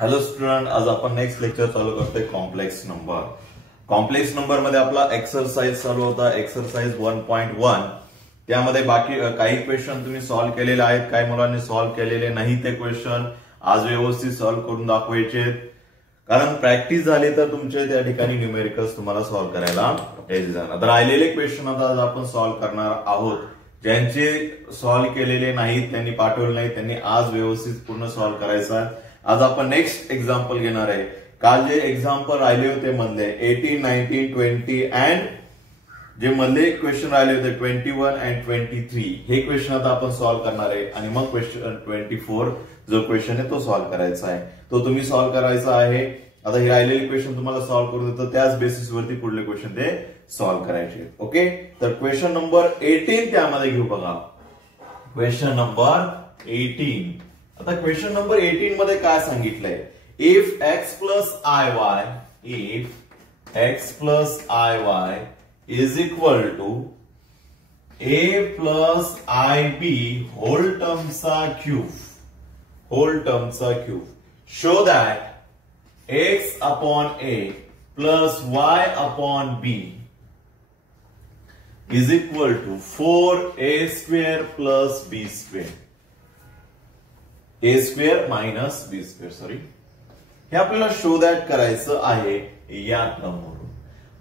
Hello student, आज आपण next lecture चालू करतोय कॉम्प्लेक्स नंबर. कॉम्प्लेक्स नंबर मध्ये आपला एक्सरसाइज चालू होता, एक्सरसाइज 1.1. त्यामध्ये बाकी काही क्वेश्चन तुम्ही सॉल्व्ह केलेले आहेत, काही मुलांनी सॉल्व्ह केलेले नाही. ते क्वेश्चन आज व्यवस्थित सॉल्व्ह करून दाखवायचे, कारण प्रॅक्टिस झाली तर तुमचे त्या ठिकाणी न्यूमेरिकल्स तुम्हाला सॉल्व्ह करायला इझी जाणार. आता राहिलेले क्वेश्चन आता आज आपण सॉल्व्ह करणार आहोत. ज्यांचे सॉल्व्ह केलेले नाहीत, त्यांनी पाठवले नाही, त्यांनी आज व्यवस्थित पूर्ण सॉल्व्ह करायचं आहे. आज आपण नेक्स्ट एक्झाम्पल घेणार आहे. काल जे एक्झाम्पल राहिले होते मधले 18, 19, 20 अँड जे मधले क्वेश्चन राहिले होते 21 अँड 23, हे क्वेश्चन आता आपण सॉल्व्ह करणार आहे. आणि मग क्वेश्चन 24 जो क्वेश्चन आहे तो सॉल्व्ह करायचा आहे, तो तुम्ही सॉल्व्ह करायचा आहे. आता हे राहिलेले क्वेश्चन तुम्हाला सॉल्व्ह करून देतो, त्याच बेसिसवरती पुढले क्वेश्चन ते सॉल्व्ह करायचे. ओके, तर क्वेश्चन नंबर 18 त्यामध्ये घेऊ बघा. Question number 18. आता क्वेश्चन नंबर 18 मध्ये काय सांगितलंय? If x plus I Y is equal to a plus I b whole टर्मचा cube, show that x upon a plus y upon b is equal to 4a square plus B square, a square minus b square. Sorry, हे आपल्याला show that करायचं आहे या टर्मवरून.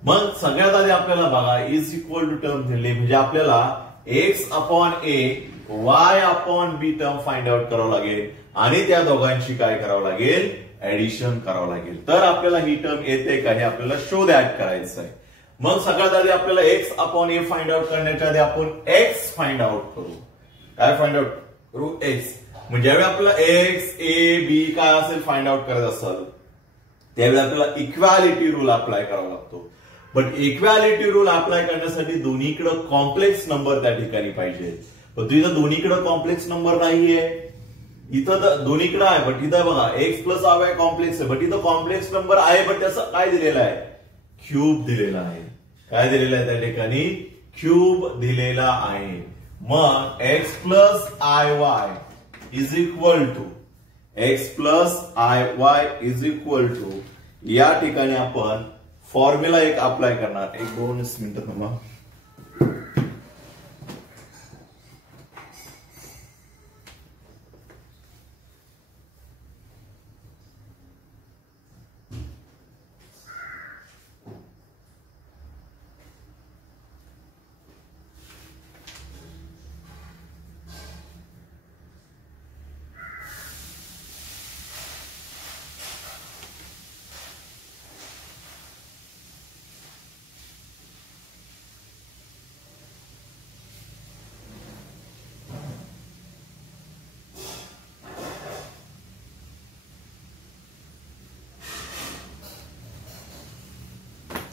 मग सगळ्यात आधी आपल्याला बघा इज इक्वल टू टर्म दिली, म्हणजे आपल्याला एक्स अपॉन ए वाय अपॉन बी टर्म फाइंड आउट करावं लागेल आणि त्या दोघांची काय करावं लागेल? ऍडिशन करावं लागेल. तर आपल्याला ही टर्म येते का हे आपल्याला शो दॅट करायचं आहे. मग सगळ्यात आधी आपल्याला एक्स अपॉन ए फाइंड आउट करण्याच्या आधी आपण एक्स फाइंड आउट करू. काय फाइंड आउट करू? एक्स. म्हणजे ज्यावेळी आपल्याला एक्स ए बी काय असेल फाइंड आउट करायचं असेल, त्यावेळी आपल्याला इक्वॅलिटी रूल अप्लाय करावा लागतो. बट इक्वॅलिटी रूल अप्लाय करण्यासाठी दोन्हीकडे कॉम्प्लेक्स नंबर त्या ठिकाणी पाहिजे. पण इथं दोन्हीकडे कॉम्प्लेक्स नंबर नाहीये. इथं दोन्हीकडे आहे, बट इथं बघा x plus I Y complex आहे, बट इथं कॉम्प्लेक्स नंबर आहे, बट त्याचं काय दिलेलं आहे? क्यूब दिलेला आहे. काय दिलेलं आहे त्या ठिकाणी? क्यूब दिलेला आहे. मग x plus I Y is equal to या ठिकाणी आपण फॉर्म्युला एक अप्लाय करणार. 1-2 मिनिटं थांबा.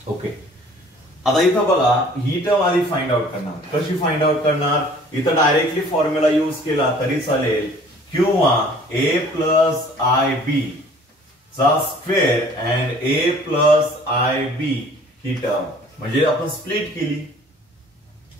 ओके, आता इथं बघा ही टर्म आधी फाइंड आउट करणार. कशी फाइंड आउट करणार? इथं डायरेक्टली फॉर्म्युला यूज केला तरी चालेल, किंवा ए प्लस आय बी चा square and a plus I b ही टर्म म्हणजे आपण स्प्लिट केली.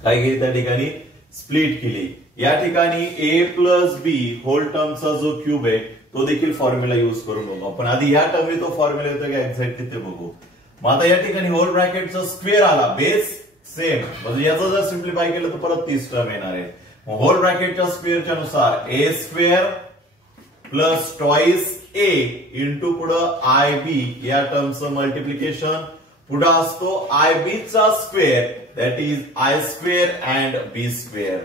काय केली त्या ठिकाणी? स्प्लिट केली. या ठिकाणी ए प्लस बी होल टर्मचा जो क्यूब आहे तो देखील फॉर्म्युला यूज करून बघू. पण आधी या टर्मने तो फॉर्म्युला येतो का एक्झॅक्टली ते बघू. मग आता या ठिकाणी होल ब्रॅकेटचा स्क्वेअर आला, बेस सेम, म्हणजे याचं जर सिम्प्लिफाय केलं तर परत 30 टर्म येणार आहे. होल ब्रॅकेटच्या स्क्वेअरच्या नुसार a square plus twice a into पुढं आय बी या टर्मचं मल्टिप्लिकेशन, पुढं असतो आय बी चा square that is I square and b square.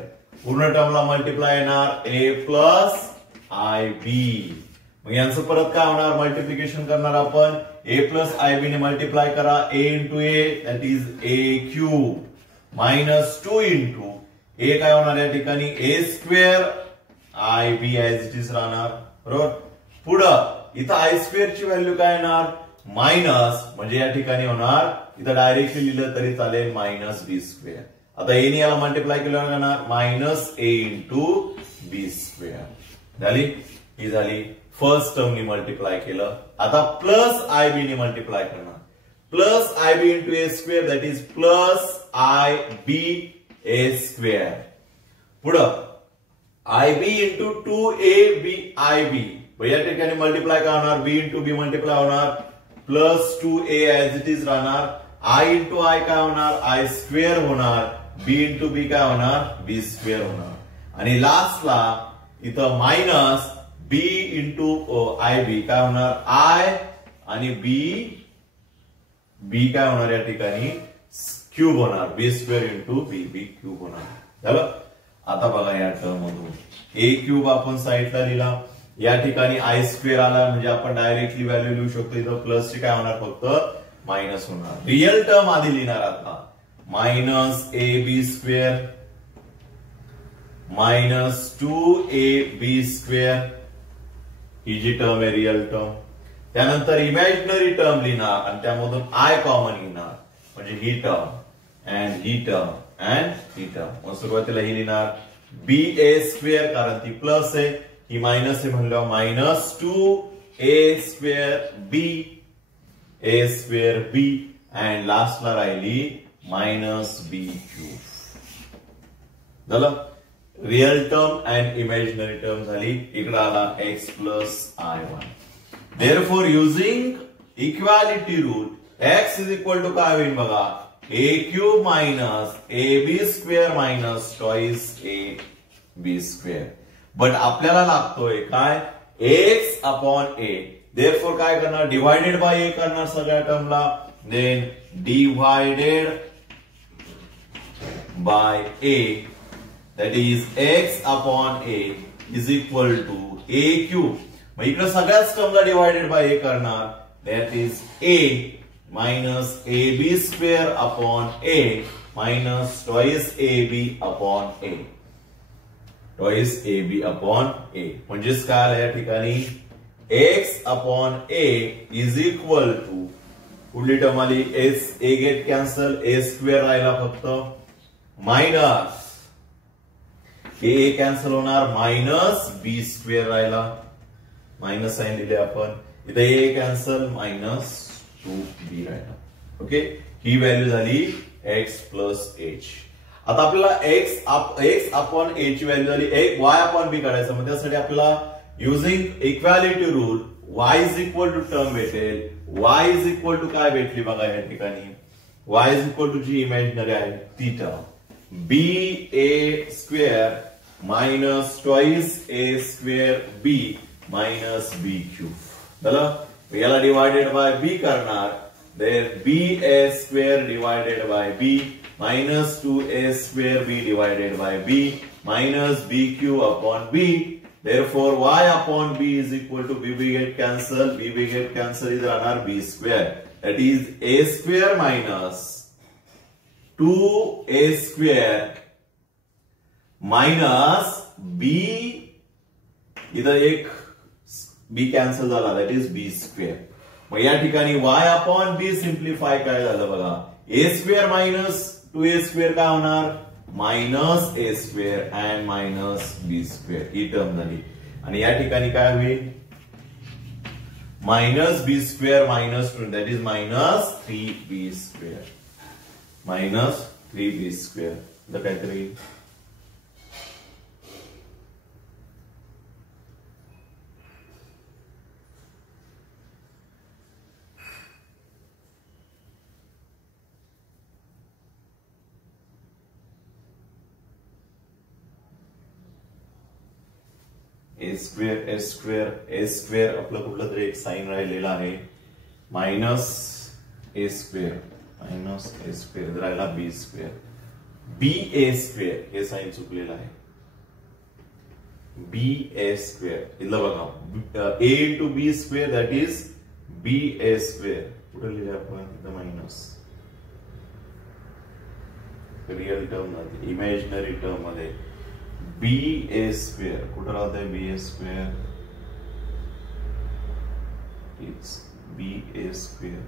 पूर्ण टर्मला मल्टिप्लाय येणार ए प्लस आय बी. मग यांचं परत काय होणार? मल्टिप्लिकेशन करणार आपण. ए प्लस आय बी ने मल्टिप्लाय करा, a into a that is a cube minus 2 into a काय होणार या ठिकाणी? ए square i b as it is राहणार. बरोबर. पुढं इथं आय स्क्वेअरची व्हॅल्यू काय येणार? मायनस, म्हणजे या ठिकाणी होणार, इथं डायरेक्टली लिहिलं तरी चालेल, मायनस बी स्क्वेअर. आता ए ने याला मल्टिप्लाय केल्यावर येणार मायनस ए इंटू बी स्क्वेअर. झाली? ही झाली फर्स्ट टर्मनी मल्टिप्लाय केलं. आता प्लस आय बी ने मल्टिप्लाय करणार. Plus I b into a square that is plus I b A square. पुढं i b into 2ab i b या ठिकाणी मल्टिप्लाय काय होणार, बी इंटू बी मल्टिप्लाय होणार, plus 2a as it is राहणार, i into i काय होणार, I square होणार, बी इंटू बी काय होणार, बी स्क्वेअर होणार, आणि लास्टला इथं minus b into i b काय होणार, आय आणि बी काय होणार या ठिकाणी क्यूब होणार, बी स्क्वेअर इंटू बी क्यूब होणार. झालं. आता बघा या टर्म मधून ए क्यूब आपण साईडला लिहिला, या ठिकाणी आय स्क्वेअर आला म्हणजे आपण डायरेक्टली व्हॅल्यू लिहू शकतो, इथं प्लस चे काय होणार, फक्त मायनस होणार. रिअल टर्म आधी लिहिणार आता, minus a b square minus 2ab square ही जी टर्म आहे रिअल टर्म. त्यानंतर इमॅजिनरी टर्म लिहिणार आणि त्यामधून आय कॉमन घेणार म्हणजे ही टर्म अँड ही टर्म अँड ही टर्म. मग सुरुवातीला ही लिहिणार बी ए स्क्वेअर कारण ती प्लस आहे, ही मायनस आहे म्हणल्यावर minus 2a square B A square b and लास्टला राहिली मायनस बी क्यूब. झालं. Real term and imaginary term झाली. इकडे आला x plus I1. Therefore, using equality rule, x is equal to काय होईल बघा, a cube minus ab square minus twice ab square. But आपल्याला लागतोय काय, x upon a. Therefore काय करणार, डिवायडेड बाय a करणार सगळ्या टर्मला, then divided by a, that is x upon a is equal to a cube. मग इकडे सगळ्याच टर्मला डिवायडेड बाय a करणार, that is a minus ab square upon a minus twice ab upon a, twice ab upon a. म्हणजेच काय आलं या ठिकाणी, x upon a is equal to, पुढली टर्म आली a get cancel, a square राहिला फक्त, मायनस ए कॅन्सल होणार, मायनस बी स्क्वेअर राहिला, मायनस साइन दिले आपण, इथे ए कॅन्सल, मायनस 2b राहिला. ओके, ही व्हॅल्यू झाली x प्लस h. आता आपल्याला x अपॉन a ची व्हॅल्यू झाली, y अपॉन b काढायचं, मग त्यासाठी आपल्याला using equality rule y is equal to term भेटेल, y इज इक्वल टू काय भेटली बघा या ठिकाणी, y इज इक्वल टू जी इमॅजिनरी आहे ती term, ba square minus twice a square b minus b cube. झालं. याला डिवायडेड बाय b करणार, then ba square divided by b minus 2a square b divided by b minus b cube upon b. Therefore y upon b is equal to b get cancel, b get cancel is राहणार b square, that is a square minus 2a square minus b, इधर एक b cancel झाला, that is b square. मग या ठिकाणी y upon b simplify काय झालं बघा, a square minus 2a square काय होणार, minus A square and minus b square ही टर्म झाली. आणि या ठिकाणी काय होईल, minus b square minus 2, that is minus 3b square, minus 3b square काहीतरी. ए स्क्वेअर आपलं कुठलं तरी एक साइन राहिलेला आहे, मायनस ए स्क्वेअर राहिला बी स्क्वेअर, बी ए स्क्वेअर हे साइन चुकलेलं आहे, बी ए स्क्वेअर इथलं बघा, A into B square that is B A square, कुठे लिहिले आपण इथं मायनस, रिअल टर्म मध्ये इमॅजिनरी टर्म मध्ये बी ए स्क्वेअर कुठं राहतंय, B A square, it's B A square,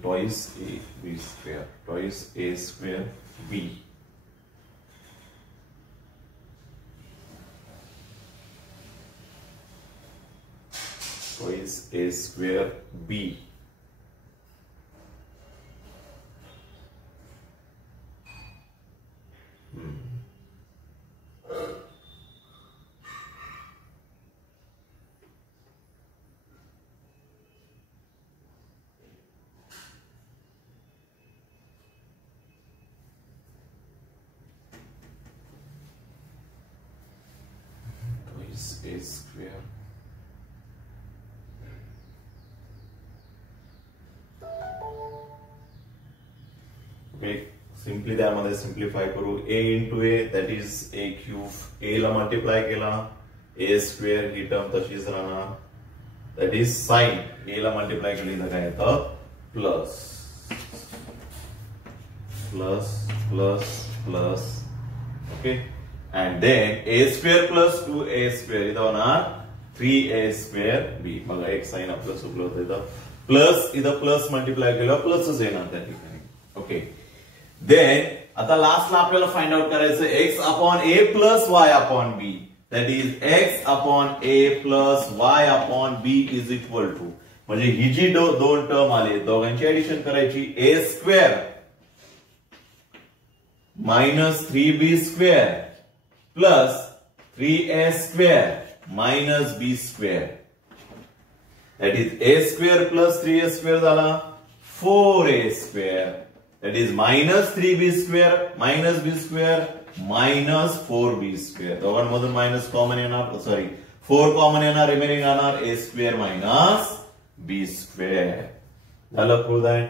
twice a b square, twice a square b. Twice a square b. A square okay simply त्यामध्ये सिंप्लिफाय करू a into a that is a cube a ला multiply केला a square ही term तशीच राहणार that is sine a ला multiply केली तर काय येतं plus plus plus plus okay and then a square plus 2a square इथं होणार 3a square b बघा एक साइन आपलं चुकलं होतं इथं प्लस इथं प्लस मल्टिप्लाय केलं प्लसच येणार त्या ठिकाणी ओके देन आता लास्टला आपल्याला फाइंड आउट करायचं x upon a plus y upon b that is x upon a plus y upon b is equal to म्हणजे ही जी दोन टर्म आले दोघांची ऍडिशन करायची a square minus 3b square plus 3a square minus b square that is a square plus 3a square झाला 4a square that is minus 3b square minus b square minus 4b square दोघांमधून minus common येणार sorry 4 common येणार remaining राहणार a square minus b square झालं prove that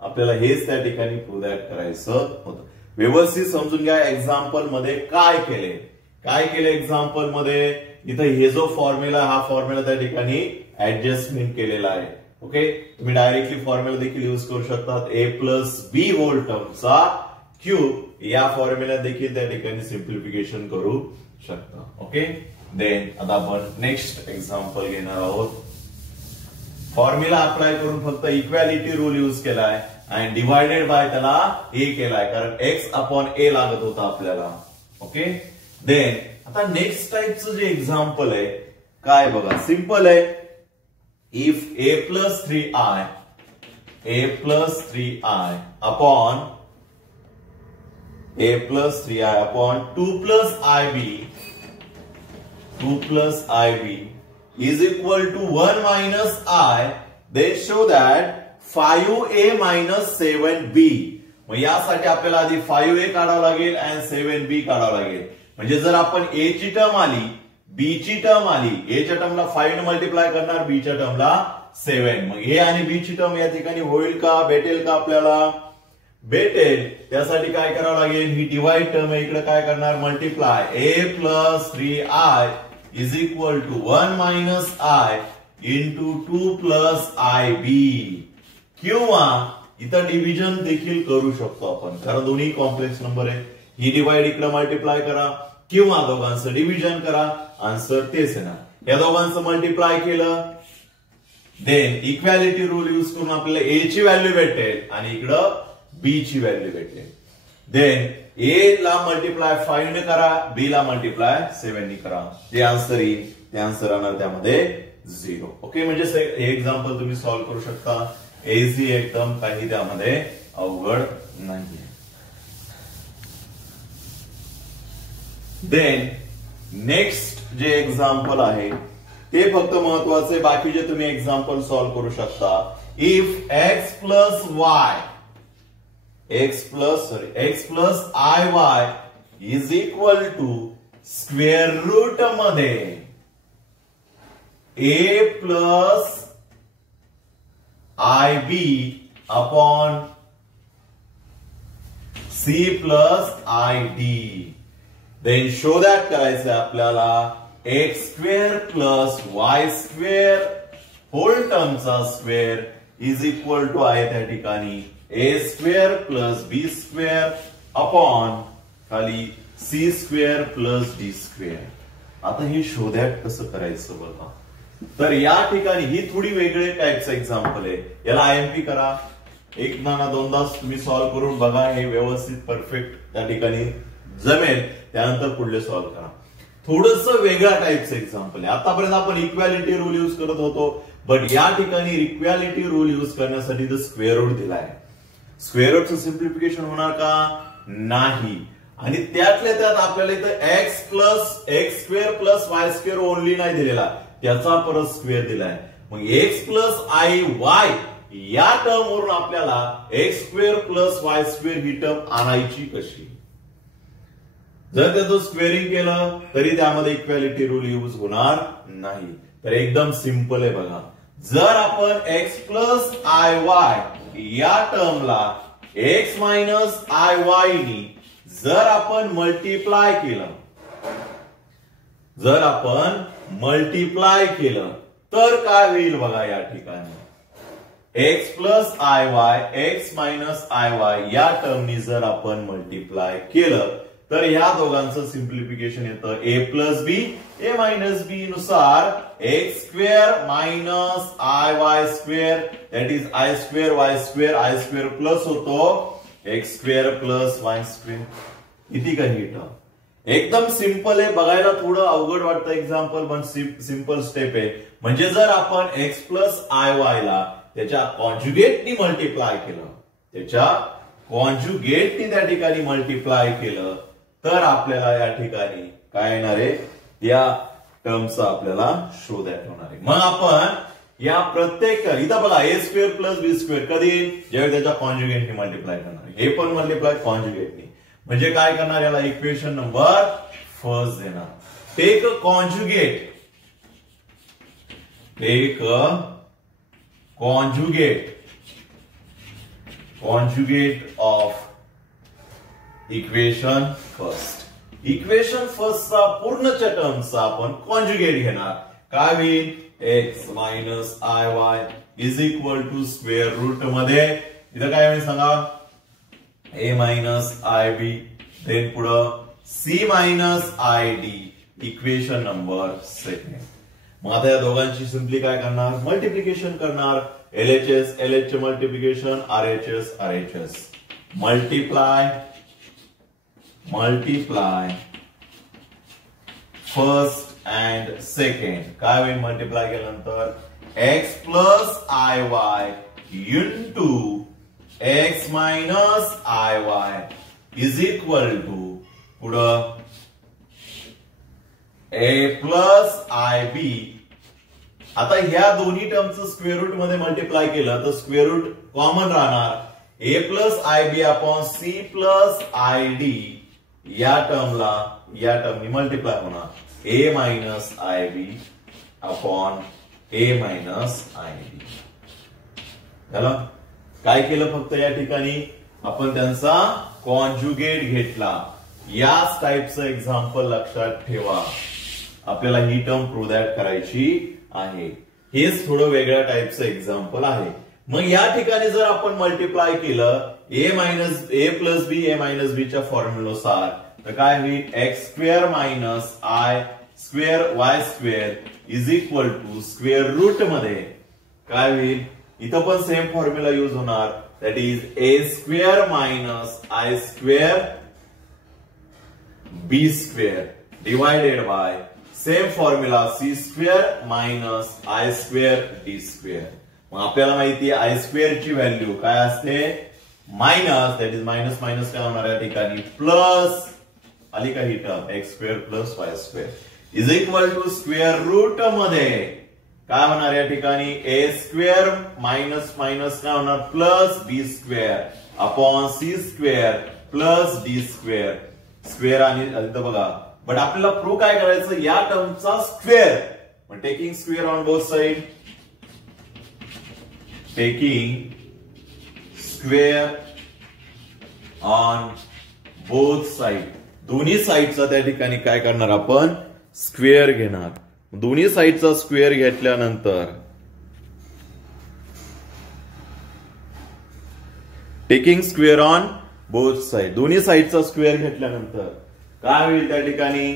आपल्याला हेच त्या ठिकाणी प्रूव्ह दॅट करायचं होतं व्यवस्थित समजून घ्या एक्झाम्पल मध्ये काय केले एक्झाम्पल मध्ये इथं हे जो फॉर्म्युला हा फॉर्म्युला त्या ठिकाणी ऍडजस्टमेंट केलेला आहे ओके तुम्ही डायरेक्टली फॉर्म्युला देखील यूज करू शकतात a प्लस बी होल टर्मचा क्यूब या फॉर्म्युला देखील त्या ठिकाणी सिम्प्लिफिकेशन करू शकता ओके देन आता आपण नेक्स्ट एक्झाम्पल घेणार आहोत फॉर्म्युला अप्लाय करून फक्त इक्वॅलिटी रूल यूज केलाय आणि डिवायडेड बाय त्याला a केलाय कारण x अपॉन a लागत होता आपल्याला ओके देन आता नेक्स्ट टाइपचं जे एक्झाम्पल आहे काय बघा सिंपल आहे if a plus 3i upon a plus 3i upon 2 plus ib is equal to 1 minus I, they show that 5a minus 7b. मग यासाठी आपल्याला आधी 5a काढावं लागेल आणि 7b काढावं लागेल म्हणजे जर आपण a ची टर्म आली b ची टर्म आली a च्या टर्मला 5 ने मल्टिप्लाय करणार b च्या टर्मला 7 मग a आणि b ची टर्म या ठिकाणी होईल का भेटेल का आपल्याला भेटेल त्यासाठी काय करावं लागेल ही डिवाइड टर्म इकडे काय करणार multiply a plus 3i is equal to 1 minus I into 2 plus IB किंवा इथं डिव्हिजन देखील करू शकतो आपण कारण दोन्ही कॉम्प्लेक्स नंबर आहे ही डिवाइड इकडे मल्टिप्लाय करा किंवा दोघांचं डिव्हिजन करा आन्सर तेच येणार या दोघांचं मल्टिप्लाय केलं देन इक्वॅलिटी रूल यूज करून आपल्याला a ची व्हॅल्यू भेटेल आणि इकडं b ची व्हॅल्यू भेटेल देन a ला मल्टिप्लाय 5 ने करा b ला मल्टिप्लाय 7 ने करा जे आन्सर येईल ते आन्सर राहणार त्यामध्ये 0 ओके म्हणजे हे एक्झाम्पल तुम्ही सॉल्व्ह करू शकता इझी एकदम काही त्यामध्ये अवघड नाहीये देन नेक्स्ट जे एक्झाम्पल आहे ते फक्त महत्वाचे बाकीचे तुम्ही एक्झाम्पल सॉल्व्ह करू शकता if x plus y x plus iy is equal to square root मध्ये a plus ib upon c plus id then show that करायचं आपल्याला x square plus y square whole टर्मचा स्क्वेअर इज इक्वल टू आहे त्या ठिकाणी a square plus b square upon खाली c square plus d square आता हे शोधण्यात कसं करायचं बघा तर या ठिकाणी ही थोडी वेगळे टाइपचं एक्झाम्पल आहे याला आयएमपी करा एकदा ना दोनदा तुम्ही सॉल्व्ह करून बघा, हे व्यवस्थित परफेक्ट त्या ठिकाणी जमेल. त्यानंतर पुढले सॉल्व्ह करा. थोडस वेगळ्या टाईपचं एक्झाम्पल आहे. आतापर्यंत आपण इक्वॅलिटी रूल युज करत होतो, बट या ठिकाणी इक्वॅलिटी रूल युज करण्यासाठी द स्क्वेअर रूट दिलाय. स्क्वेअर रूटचं सिम्प्लिफिकेशन होणार का? नाही. आणि त्यातल्या त्यात आपल्याला इथं X square plus Y square only नाही दिलेला, त्याचा परत स्क्वेअर दिलाय. मग एक्स प्लस आय वाय या टर्म वरून आपल्याला X square plus Y square ही टर्म आणायची कशी? जर त्याचं स्क्वेअरिंग केलं तरी त्यामध्ये इक्वॅलिटी रूल युज होणार नाही. तर एकदम सिंपल आहे बघा. जर आपण एक्स प्लस आय वाय या टर्मला एक्स मायनस आय वाय नी जर आपण मल्टिप्लाय केलं तर काय होईल बघा. या ठिकाणी x plus I Y x minus I Y या टर्मनी जर आपण मल्टिप्लाय केलं तर ह्या दोघांचं सिम्प्लिफिकेशन येतं ए प्लस बी ए मायनस बी नुसार X square minus I Y square that is I square Y square plus होतो X square plus Y square. किती काही टर्म एकदम सिंपल आहे. बघायला थोडं अवघड वाटतं एक्झाम्पल, पण सिंपल स्टेप आहे. म्हणजे जर आपण एक्स प्लस आय वाय ला त्याच्या कॉन्जुगेटनी मल्टिप्लाय त्या ठिकाणी मल्टिप्लाय केलं तर आपल्याला या ठिकाणी काय येणार आहे, या टर्मचा आपल्याला शोध होणार आहे. मग आपण या प्रत्येक इथं बघा ए स्क्वेअर प्लस बी स्क्वेअर कधी, ज्यावेळी त्याच्या कॉन्जुगेटनी मल्टिप्लाय करणार. हे पण मल्टिप्लाय कॉन्जुगेटनी म्हणजे काय करणार, याला इक्वेशन नंबर फर्स्ट देणार. Take a conjugate of equation first. Equation फर्स्टचा पूर्णच्या टर्मचा आपण कॉन्जुगेट घेणार. काय होईल, X minus I Y is equal to square root मध्ये इथं काय होईल सांगा, A minus I B then पुढं C minus I D equation number second. मग आता या दोघांची सिंपली काय करणार, मल्टिप्लिकेशन करणार. एलएचएस एलएच चे multiplication, RHS RHS multiply first and second. काय होईल मल्टिप्लाय केल्यानंतर X plus I Y into X minus I Y is equal to पुढं ए प्लस आय बी. आता ह्या दोन्ही टर्मचं स्क्वेअर रूट मध्ये मल्टिप्लाय केलं तर स्क्वेअर रूट कॉमन राहणार. A plus I B upon C plus I D या टर्मनी मल्टिप्लाय होणार. A minus I B upon A minus I B. झालं. काय केलं, फक्त या ठिकाणी आपण त्यांचा कॉन्जुगेट घेतला. याच टाईपचं एक्झाम्पल लक्षात ठेवा. आपल्याला ही टर्म प्रूव्ह दॅट करायची आहे. हेच थोडं वेगळ्या टाईपचं एक्झाम्पल आहे. मग या ठिकाणी जर आपण मल्टिप्लाय केलं ए प्लस बी ए मायनस बी च्या फॉर्म्युलानुसार तर काय होईल, x square minus i square Y square is equal to square root मध्ये काय होईल, इथं पण सेम फॉर्म्युला युज होणार. That is a square minus i square b square divided by same formula c square minus i square d square. मग आपल्याला माहिती आहे आय स्क्वेअर ची व्हॅल्यू काय असते, minus, that is minus minus काय होणार या ठिकाणी प्लस आली का ही term X square plus Y square is equal to square root मध्ये काय होणार या ठिकाणी ए स्क्वेअर मायनस मायनस काय होणार प्लस बी square upon C square plus D square. Square आणि इथं बघा, बट आपल्याला प्रूव्ह काय करायचं, या टर्मचा स्क्वेअर. पण taking square on both side, दोन्ही साइडचा त्या ठिकाणी काय करणार आपण, स्क्वेअर घेणार. दोन्ही साइडचा स्क्वेअर घेतल्यानंतर taking square on both side, दोन्ही साइडचा स्क्वेअर घेतल्यानंतर काय होईल त्या ठिकाणी,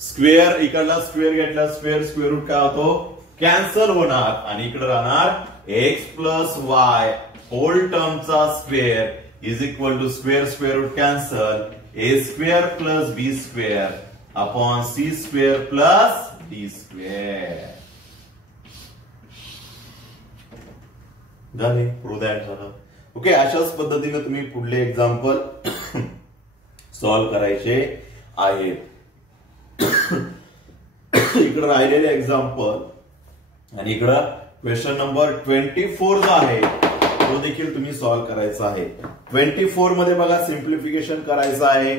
स्क्वेअर इकडला स्क्वेअर घेतला, स्क्वेअर रूट काय होतो कॅन्सल होणार आणि इकडे राहणार एक्स प्लस वाय होल टर्मचा square is equal to square root cancel A square plus B square upon C square plus D square झाले. प्रूव्ह दॅट झालं. ओके, अशाच पद्धतीने तुम्ही पुढले एक्झाम्पल सॉल्व्ह करायचे आहेत. इकडे राहिलेले एक्झाम्पल आणि इकडं क्वेश्चन नंबर 24 जो आहे तो देखील तुम्ही सॉल्व्ह करायचा आहे. 24 मध्ये बघा सिम्प्लिफिकेशन करायचं आहे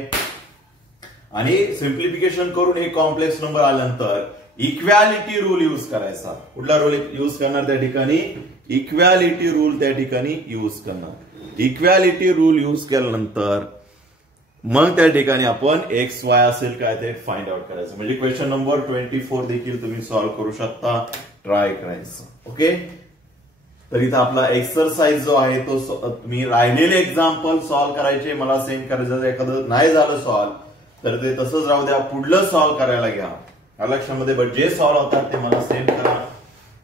आणि सिम्प्लिफिकेशन करून एक कॉम्प्लेक्स नंबर आल्यानंतर इक्वॅलिटी रूल यूज करायचा. कुठला रूल यूज करणार त्या ठिकाणी? इक्वॅलिटी रूल त्या ठिकाणी यूज करणार. इक्वॅलिटी रूल यूज केल्यानंतर मग त्या ठिकाणी आपण एक्स वाय असेल काय ते फाइंड आउट करायचं. म्हणजे क्वेश्चन नंबर 24 देखील तुम्ही सॉल्व्ह करू शकता. ट्राय करायचं. ओके, तर इथं आपला एक्सरसाइज जो आहे तो तुम्ही राहिलेले एक्झाम्पल सॉल्व्ह करायचे, मला सेंड करायचं. एखादं नाही झालं सॉल्व्ह तर ते तसंच राहू द्या, पुढलं सॉल्व्ह करायला घ्या लक्षामध्ये. बट जे सॉल्व्ह होतात ते मला सेंड करा.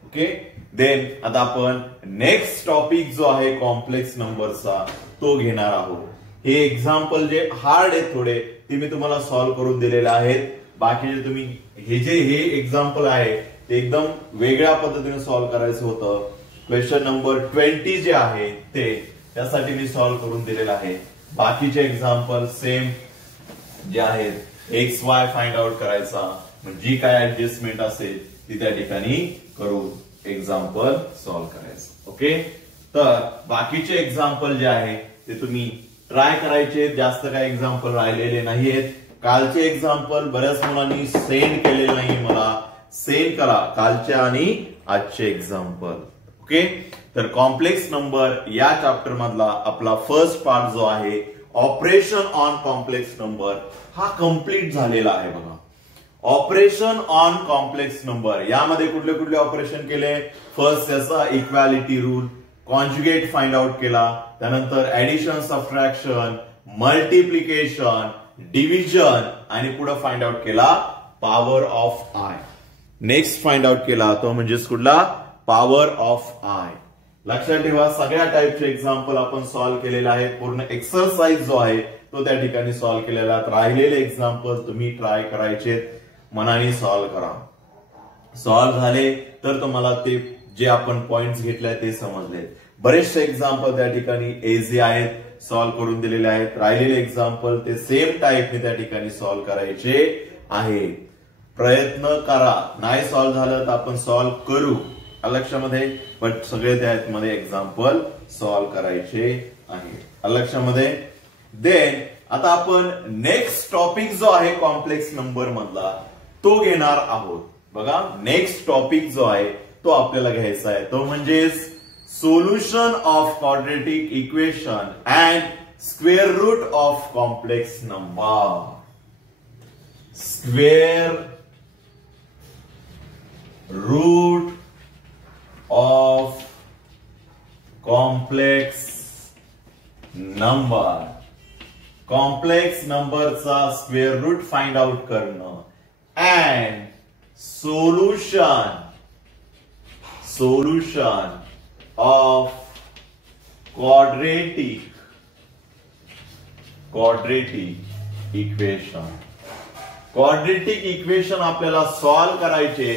ओके, देन आता आपण नेक्स्ट टॉपिक जो आहे कॉम्प्लेक्स नंबरचा तो घेणार आहोत. हे एक्झाम्पल जे हार्ड आहेत थोडे ते मी तुम्हाला सॉल्व्ह करून दिलेले आहेत. बाकीचे तुम्ही हे एक्झाम्पल आहे ते एकदम वेगळ्या पद्धतीने सॉल्व्ह करायचं होतं. क्वेश्चन नंबर 20 जे आहे ते त्यासाठी मी सॉल्व्ह करून दिलेलं आहे. बाकीचे एक्झाम्पल सेम जे आहेत एक्स वाय फाइंड आउट करायचा, जी काय ऍडजस्टमेंट असेल ती त्या ठिकाणी करून एक्झाम्पल सॉल्व्ह करायचं. ओके, तर बाकीचे एक्झाम्पल जे आहे ते तुम्ही ट्राय करायचे. जास्त काही एक्झाम्पल राहिलेले नाहीयेत. कालचे एक्झाम्पल बऱ्याच मुलांनी सेंड केलेले नाही, मला सेंड करा कालचे आणि आजचे एक्झाम्पल. ओके, तर कॉम्प्लेक्स नंबर या चॅप्टर मधला आपला फर्स्ट पार्ट जो आहे ऑपरेशन ऑन कॉम्प्लेक्स नंबर हा कंप्लीट झालेला आहे. बघा, ऑपरेशन ऑन कॉम्प्लेक्स नंबर यामध्ये कुठले कुठले ऑपरेशन केले? फर्स्ट त्याचा equality rule, conjugate find out केला, त्यानंतर ऍडिशन, सबट्रॅक्शन, मल्टिप्लिकेशन, डिव्हिजन आणि पुढे फाइंड आउट केला power of I. Next find out केला तो म्हणजेच कुठला? Power of I. लक्षात ठेवा, सगळ्या टाइपचे एक्झाम्पल आपण सॉल्व्ह केलेले आहेत. पूर्ण एक्सरसाइज जो आहे तो त्या ठिकाणी सॉल्व्ह केलेला. राहिलेले एक्झाम्पल तुम्ही ट्राय करायचे, मनाने सॉल्व्ह करा. सॉल्व्ह झाले तर तुम्हाला ते जे आपण पॉइंट्स घेतले ते समजले. बरेचसे एक्झाम्पल त्या ठिकाणी इझी आहेत, सॉल्व्ह करून दिलेले आहेत. राहिलेले एक्झाम्पल ते सेम टाईपने त्या ठिकाणी सॉल्व्ह करायचे आहे. प्रयत्न करा. नाही सॉल्व्ह झालं तर आपण सॉल्व्ह करू लक्षामध्ये, बट सगळे त्यामध्ये एक्झाम्पल सॉल्व्ह करायचे आहे लक्षामध्ये. देन आता आपण नेक्स्ट टॉपिक जो आहे कॉम्प्लेक्स नंबर मधला तो घेणार आहोत. बघा, नेक्स्ट टॉपिक जो आहे तो आपल्याला घ्यायचा आहे तो म्हणजे solution of quadratic equation and square root of complex number. Square root of complex number. Complex नंबरचा स्क्वेअर रूट फाइंड आउट करणं and solution of quadratic equation. Quadratic equation आपल्याला सॉल्व्ह करायचे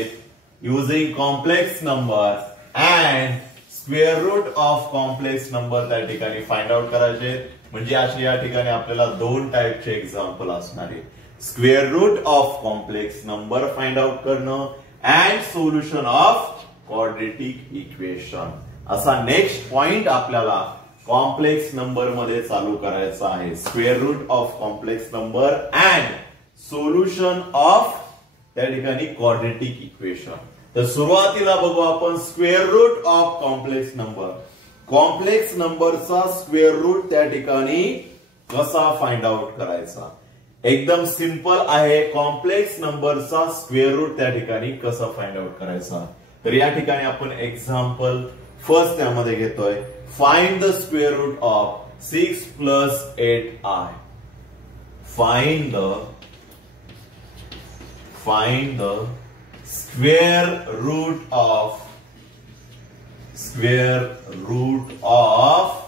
using complex number and square root of complex number त्या ठिकाणी find out करायचे. म्हणजे असे या ठिकाणी आपल्याला दोन टाइपचे एक्झाम्पल असणार आहे. Square root of complex number find out करणं and solution of quadratic equation. असा नेक्स्ट पॉइंट आपल्याला कॉम्प्लेक्स नंबर मध्ये चालू करायचा आहे. Square root of complex number and solution of त्या ठिकाणी क्वाड्रेटिक इक्वेशन. तर सुरुवातीला बघू आपण square root of complex number. Complex नंबरचा स्क्वेअर रूट त्या ठिकाणी कसा फाइंड आउट करायचा? एकदम सिंपल आहे. कॉम्प्लेक्स नंबरचा स्क्वेअर रूट त्या ठिकाणी कसा फाइंड आउट करायचा? तर या ठिकाणी आपण एक्झाम्पल फर्स्ट त्यामध्ये घेतोय. Find the square root of 6 + 8i. find the square root of square root of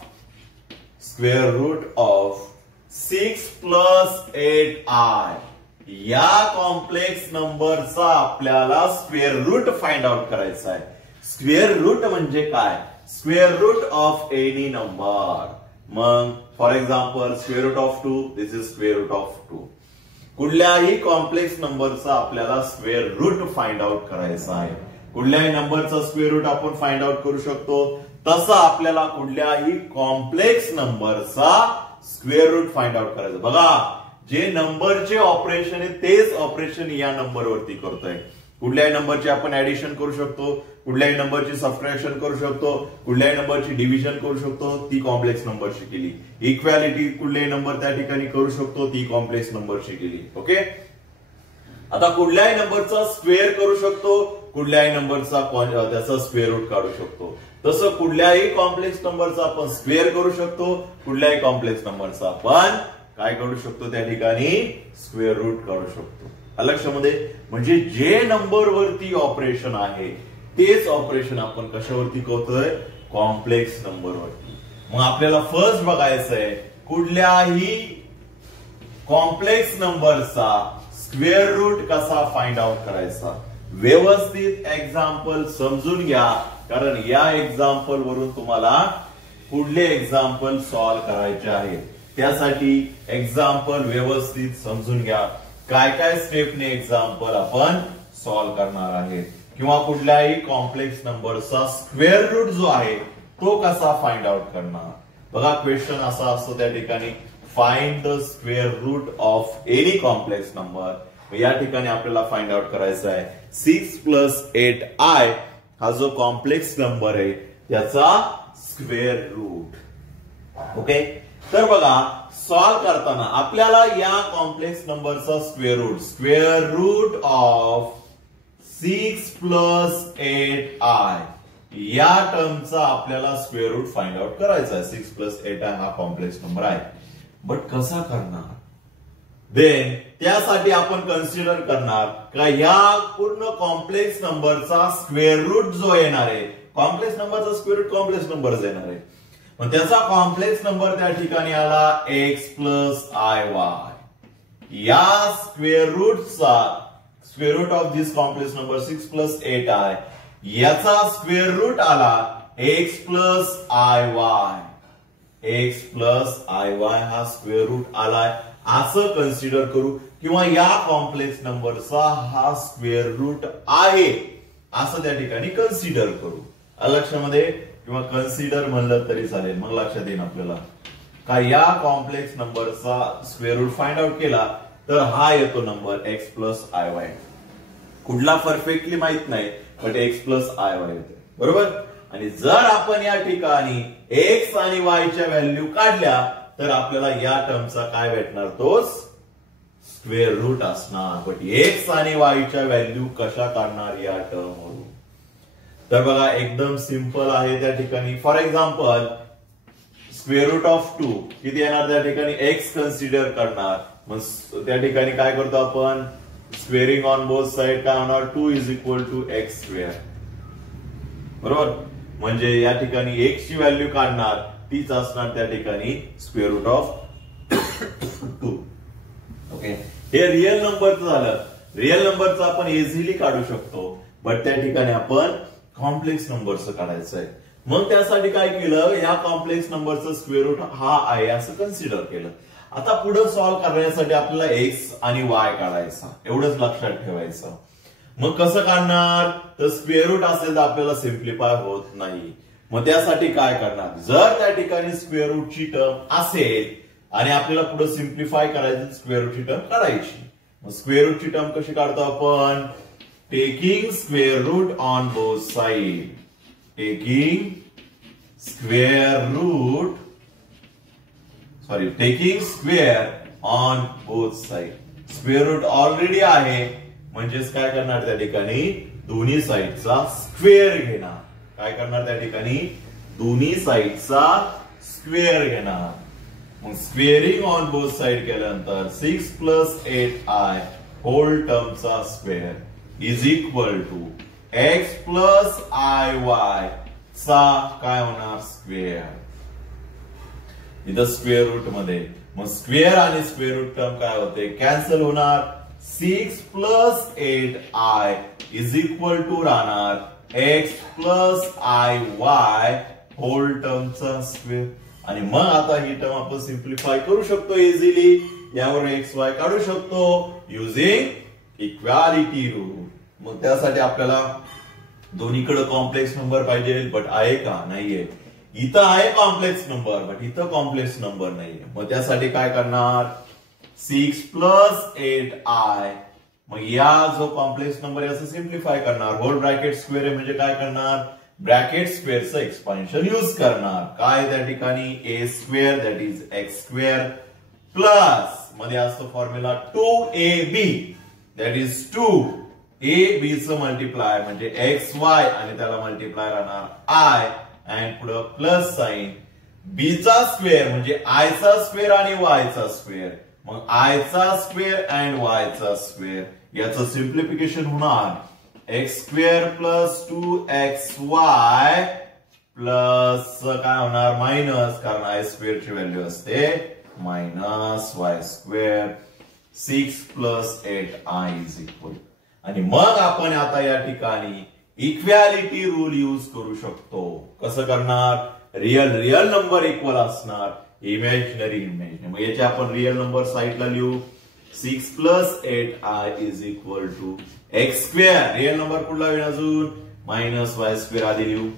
6 plus 8i या कॉम्प्लेक्स नंबरचा आपल्याला स्क्वेअर रूट फाइंड आउट करायचा आहे. स्क्वेअर रूट म्हणजे काय? Square root of any number. मग for example square root of 2, this is square root of 2. कुठल्याही complex नंबरचा आपल्याला स्क्वेअर रूट फाइंड आउट करायचा आहे. कुठल्याही नंबरचा स्क्वेअर रूट आपण फाइंड आउट करू शकतो, तसं आपल्याला कुठल्याही कॉम्प्लेक्स नंबरचा स्क्वेअर रूट फाइंड आउट करायचं. बघा, जे नंबरचे ऑपरेशन आहे तेच ऑपरेशन या नंबरवरती करतोय. कुठल्याही नंबरची आपण ऍडिशन करू शकतो, कुठल्याही नंबरची सबट्रॅक्शन करू शकतो, कुठल्याही नंबरची डिव्हिजन करू शकतो, ती कॉम्प्लेक्स नंबरची केली. इक्वॅलिटी कुठल्याही नंबर त्या ठिकाणी करू शकतो, ती कॉम्प्लेक्स नंबरची केली. ओके, आता कुठल्याही नंबरचा स्क्वेअर करू शकतो, कुठल्याही नंबरचा त्याचा स्क्वेअर रूट काढू शकतो. तसं कुठल्याही कॉम्प्लेक्स नंबरचा आपण स्क्वेअर करू शकतो, कुठल्याही कॉम्प्लेक्स नंबरचा आपण काय करू शकतो, त्या ठिकाणी स्क्वेअर रूट काढू शकतो. लक्षामध्ये, म्हणजे जे नंबर वरती ऑपरेशन आहे तेच ऑपरेशन आपण कशावरती करतोय, कॉम्प्लेक्स नंबर वरती. मग आपल्याला फर्स्ट बघायचं आहे कुठल्याही कॉम्प्लेक्स नंबरचा स्क्वेअर रूट कसा फाइंड आउट करायचा. व्यवस्थित एक्झाम्पल समजून घ्या, कारण या एक्झाम्पल वरून तुम्हाला पुढले एक्झाम्पल सॉल्व्ह करायचे आहेत. त्यासाठी एक्झाम्पल व्यवस्थित समजून घ्या, काय काय स्टेपने एक्झाम्पल आपण सॉल्व्ह करणार आहेत, किंवा कुठल्याही कॉम्प्लेक्स नंबरचा स्क्वेअर रूट जो आहे तो कसा फाइंड आउट करणार. बघा, क्वेश्चन असा असतो त्या ठिकाणी, find the square root of any complex number. या ठिकाणी आपल्याला फाइंड आउट करायचा आहे 6 प्लस 8i हा जो कॉम्प्लेक्स नंबर आहे त्याचा स्क्वेअर रूट. ओके, तर बघा, सॉल्व्ह करताना आपल्याला या कॉम्प्लेक्स नंबरचा square root of 6 plus 8i या टर्मचा आपल्याला स्क्वेअर रूट फाइंड आउट करायचा आहे. 6 प्लस 8i हा कॉम्प्लेक्स नंबर आहे, बट कसा करणार? देन त्यासाठी आपण कन्सिडर करणार का या पूर्ण कॉम्प्लेक्स नंबरचा स्क्वेअर रूट जो येणार आहे, कॉम्प्लेक्स नंबरचा स्क्वेअर रूट कॉम्प्लेक्स नंबरच येणार आहे. मग त्याचा कॉम्प्लेक्स नंबर त्या ठिकाणी आला x प्लस iy. या स्क्वेअर रूटचा square root of this complex number 6 plus 8i याचा स्क्वेअर रूट आला x plus iy. x plus iy हा स्क्वेअर रूट आलाय असं कन्सिडर करू, किंवा या कॉम्प्लेक्स नंबरचा हा स्क्वेअर रूट आहे असं त्या ठिकाणी कन्सिडर करू. लक्षामध्ये, किंवा कन्सिडर म्हणलं तरी चालेल. मग लक्षात येईल आपल्याला का या कॉम्प्लेक्स नंबरचा स्क्वेअर रूट फाइंड आउट केला तर हा येतो नंबर x प्लस iy. कुठला परफेक्टली माहित नाही, बट x प्लस iy येते, बरोबर. आणि जर आपण या ठिकाणी x आणि y च्या व्हॅल्यू काढल्या तर आपल्याला या टर्मचा काय भेटणार, तोच स्क्वेअर रूट असणार. बट x आणि y च्या व्हॅल्यू कशा काढणार या टर्म वरून? तर बघा, एकदम सिंपल आहे त्या ठिकाणी. For example square root of 2 किती येणार, त्या ठिकाणी x कन्सिडर करणार. मग त्या ठिकाणी काय करतो आपण, स्क्वेअरिंग ऑन बोथ साइड काय होणार, 2 is equal to x square, बरोबर. म्हणजे या ठिकाणी x ची व्हॅल्यू काढणार, तीच असणार त्या ठिकाणी स्क्वेअर रूट ऑफ 2. ओके, हे रिअल नंबरचं झालं. रिअल नंबरचं आपण इझिली काढू शकतो, बट त्या ठिकाणी आपण कॉम्प्लेक्स नंबरचं काढायचं आहे. मग त्यासाठी काय केलं, या कॉम्प्लेक्स नंबरचं स्क्वेअर रूट हा आहे असं कन्सिडर केलं. आता पुढे सॉल्व्ह करण्यासाठी आपल्याला x आणि y काढायचा, एवढंच लक्षात ठेवायचं. मग कसं काढणार, तर स्क्वेअर रूट असेल तर आपल्याला सिम्प्लिफाय होत नाही. मग त्यासाठी काय करणार, जर त्या ठिकाणी स्क्वेअर रूटची टर्म असेल आणि आपल्याला पुढे सिम्प्लिफाय करायची, स्क्वेअर रूटची टर्म काढायची. मग स्क्वेअर रूटची टर्म कशी काढतो आपण, taking square root on both side. Taking square on both side. Square root already आहे, म्हणजेच काय करणार, त्या ठिकाणी दोन्ही साइडचा स्क्वेअर घेणार. काय करणार, त्या ठिकाणी दोन्ही साइडचा स्क्वेअर घेणार. मग स्क्वेअरिंग ऑन बोथ साइड केल्यानंतर 6 प्लस 8i होल टर्मचा square is equal to x plus iy चा काय होणार स्क्वेअर, इथं स्क्वेअर रूट मध्ये, मग स्क्वेअर आणि स्क्वेअर रूट टर्म काय होते कॅन्सल होणार. 6 plus 8i is equal to राहणार x plus I Y whole टर्मचा स्क्वेअर. आणि मग आता ही टर्म आपण सिम्प्लिफाय करू शकतो इझिली. यावर एक्स वाय काढू शकतो युजिंग इक्वालिटी रूल. मग त्यासाठी आपल्याला दोन्हीकडे कॉम्प्लेक्स नंबर पाहिजे, बट आहे का नाहीये. इथं आहे कॉम्प्लेक्स नंबर बट इथं कॉम्प्लेक्स नंबर नाहीये. मग त्यासाठी काय करणार 6 प्लस 8i. मग या जो कॉम्प्लेक्स नंबर याचं सिम्प्लिफाय करणार. होल ब्रॅकेट स्क्वेअर आहे म्हणजे काय करणार ब्रॅकेट स्क्वेअरचं एक्सपान्शन यूज करणार. काय त्या ठिकाणी ए square that is x square plus मध्ये असतो formula 2ab that is 2ab चं मल्टिप्लाय म्हणजे एक्स वाय आणि त्याला मल्टिप्लाय राहणार आय अँड पुढे प्लस साइन बी चा स्क्वेअर म्हणजे आय चा स्क्वेअर आणि वाय चा स्क्वेअर. मग आय चा स्क्वेअर अँड वाय चा स्क्वेअर याचं सिम्प्लिफिकेशन होणार x square plus 2xy plus काय होणार मायनस, कारण आय स्क्वेअर ची व्हॅल्यू असते minus y square. 6 plus 8i is equal. आणि मग आपण आता या ठिकाणी इक्वॅलिटी रूल यूज करू शकतो. कसं करणार रियल रियल नंबर इक्वल असणार इमॅजिनरी इमॅजिनरी. मग याचे आपण रियल नंबर साइडला लिहू. 6 plus 8i is equal to x square. Real number कुठला होईल अजून मायनस वाय स्क्वेअर आधी लिहू.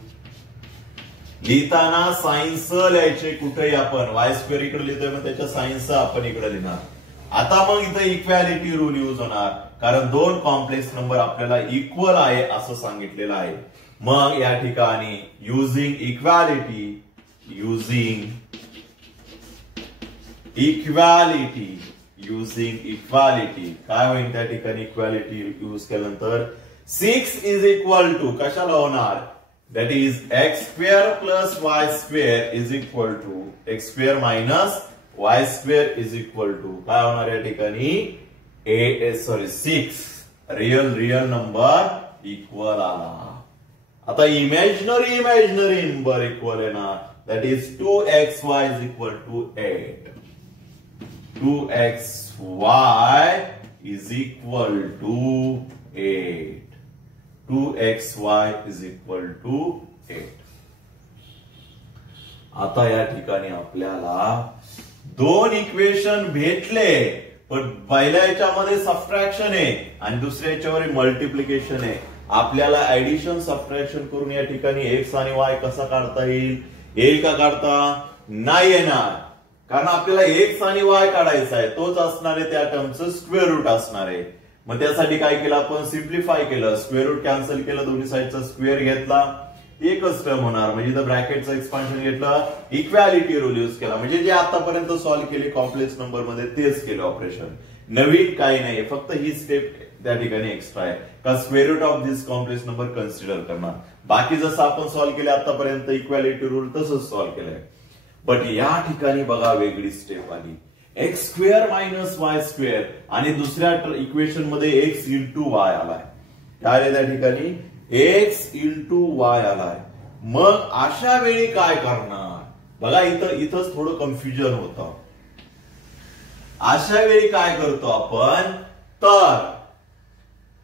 लिहिताना सायन्स लिहायचे कुठेही आपण वाय स्क्वेअर इकडे लिहितोय मग त्याच्या सायन्स आपण इकडे लिहिणार. आता मग इथं इक्वॅलिटी रूल यूज होणार कारण दोन कॉम्प्लेक्स नंबर आपल्याला इक्वल आहे असं सांगितलेलं आहे. मग या ठिकाणी युजिंग इक्वॅलिटी काय होईल त्या ठिकाणी इक्वॅलिटी यूज केल्यानंतर 6 इज इक्वल टू कशाला होणार that is x square plus Y square is equal to x square minus y square is equal to काय होणार या ठिकाणी 6 रियल नंबर इक्वल आला. आता इमॅजिनरी नंबर इक्वल येणार that is 2xy is equal to 8. 2xy is equal to 8. 2xy is equal to 8. आता या ठिकाणी आपल्याला दोन इक्वेशन भेटले पण पहिल्या याच्यामध्ये सबट्रॅक्शन आहे आणि दुसऱ्या याच्यावर मल्टिप्लिकेशन आहे. आपल्याला ऍडिशन सबट्रॅक्शन करून या ठिकाणी एक्स आणि वाय कसा काढता येईल का काढता नाही येणार कारण आपल्याला एक्स आणि वाय काढायचा आहे. तोच असणार आहे त्या टर्मचं स्क्वेअर रूट असणार आहे. मग त्यासाठी काय केलं आपण सिम्प्लिफाय केलं. स्क्वेअर रूट कॅन्सल केलं दोन्ही साईडचा स्क्वेअर घेतला एकच टर्म होणार म्हणजे इथं ब्रॅकेटचं एक्सपान्शन घेतलं इक्वॅलिटी रूल यूज केला. म्हणजे जे आतापर्यंत सॉल्व्ह केले कॉम्प्लेक्स नंबर मध्ये तेच केले ऑपरेशन. नवीन काही नाही फक्त ही स्टेप त्या ठिकाणी एक्स्ट्रा आहे का square root of this complex number consider करणार. बाकी जसं आपण सॉल्व्ह केले आतापर्यंत इक्वॅलिटी रूल तसंच सॉल्व्ह केलंय. बट या ठिकाणी बघा वेगळी स्टेप आली x square minus y square आणि दुसऱ्या इक्वेशन मध्ये एक्स इंटू वाय आलाय. काय त्या ठिकाणी एक्स इंटू वाय आलाय. मग अशा वेळी काय करणार बघा इथंच थोडं कन्फ्युजन होतं. अशा वेळी काय करतो आपण तर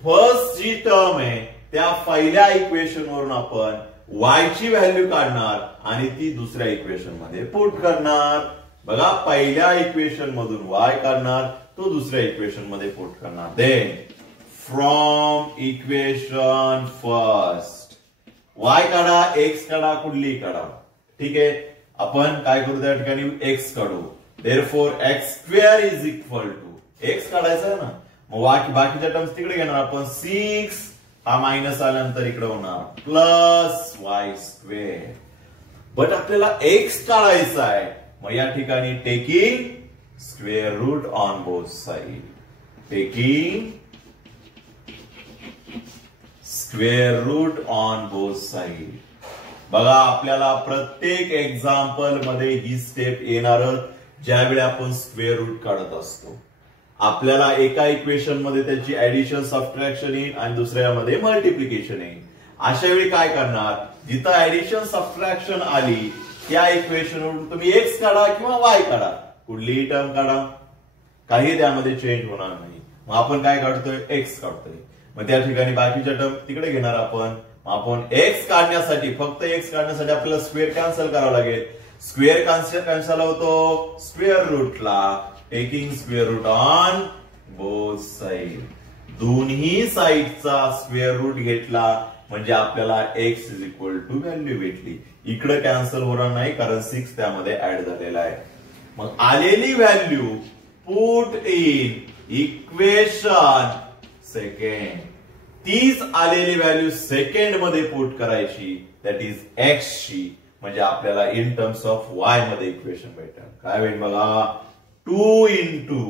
फर्स्ट जी टर्म आहे त्या पहिल्या इक्वेशन वरून आपण वाय ची व्हॅल्यू काढणार आणि ती दुसऱ्या इक्वेशन मध्ये पुट करणार. बघा पहिल्या इक्वेशन मधून वाय काढणार तो दुसऱ्या इक्वेशन मध्ये पुट करणार. Then from equation first y काढा एक्स काढा कुठलीही काढा ठीक आहे. आपण काय करू त्या ठिकाणी एक्स काढू. Therefore x square is equal to x काढायचा आहे ना मग बाकीच्या टर्म्स तिकडे घेणार आपण. 6 हा मायनस आल्यानंतर इकडे होणार प्लस वाय स्क्वेअर. बट आपल्याला एक्स काढायचा आहे मग या ठिकाणी taking square root on both side. Taking square root on both side. बघा आपल्याला प्रत्येक एक्झाम्पल मध्ये ही स्टेप येणारच ज्यावेळी आपण स्क्वेअर रूट काढत असतो. आपल्याला एका इक्वेशन मध्ये त्याची ऍडिशन सबट्रॅक्शन येईल आणि दुसऱ्यामध्ये मल्टिप्लिकेशन येईल. अशा वेळी काय करणार, जिथं ऍडिशन सबट्रॅक्शन आली त्या इक्वेशनवरून तुम्ही एक्स काढा किंवा वाय काढा, कुठलीही टर्म काढा, काही त्यामध्ये चेंज होणार नाही. मग आपण काय काढतोय, एक्स काढतोय. मग त्या ठिकाणी बाकीच्या टर्म तिकडे घेणार आपण एक्स काढण्यासाठी, फक्त एक्स काढण्यासाठी आपल्याला स्क्वेअर कॅन्सल करावं लागेल. स्क्वेअर कॅन्सल होतो स्क्वेअर रूटला, taking square root on both side. दोन्ही साइडचा स्क्वेअर रूट घेतला म्हणजे आपल्याला X is equal to value भेटली. इकडे कॅन्सल होणार नाही कारण 6 त्यामध्ये ऍड झालेला आहे. मग आलेली value put in equation second, तीच आलेली व्हॅल्यू सेकंड मध्ये पुट करायची, दॅट इज एक्स ची, म्हणजे आपल्याला इन टर्म्स ऑफ वाय मध्ये इक्वेशन भेटेल. काय भेटेल बघा, 2 into